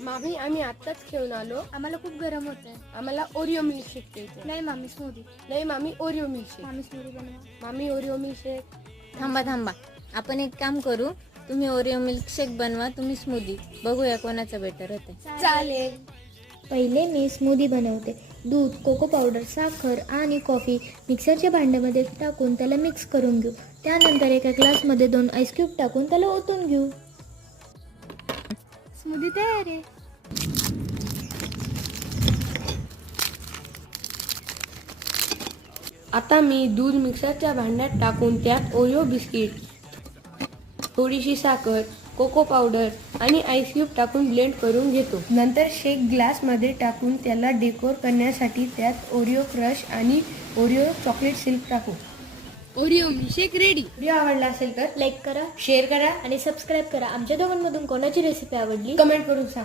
मामी आम्ही आत्ताच खेळून आलो. आम्हाला खूप गरम होत आहे. आम्हाला ओरिओ मिल्कशेक प्यायचा. नाही मामी स्मूदी. नाही मामी ओरिओ मिल्कशेक. मामी स्मूदी बनवा. मामी ओरिओ मिल्कशेक. थांबा आपण एक काम करू, तुम्ही ओरिओ मिल्कशेक बनवा, तुम्ही स्मूदी. बघूया कोणाचं बेटर होते. चालेल. पहिले मी स्मूदी बनवते. दूध, कोको पावडर, साखर आणि कॉफी मिक्सरच्या भांड्यामध्ये टाकून त्याला मिक्स करून घेऊ. त्यानंतर एका ग्लासमध्ये 2 आईस क्यूब टाकून त्याला ओतून घेऊ. स्मूदी तयार आहे. आता मी दूध मिक्सरच्या भांड्यात टाकून त्यात ओरिओ बिस्किट, थोडीशी साखर, कोको पावडर आणि आईस क्यूब टाकून ब्लेंड करून घेतो. नंतर शेक ग्लासमध्ये टाकून त्याला डेकोर करण्यासाठी त्यात ओरिओ क्रश आणि ओरिओ चॉकलेट सिल्क टाकू. Oreo milkshake ready. व्हिडिओ आवडला असेल तर लाईक करा शेअर करा आणि सबस्क्राईब करा. आमच्या दोघांमधून कोणाची रेसिपी आवडली कमेंट करून सांगा.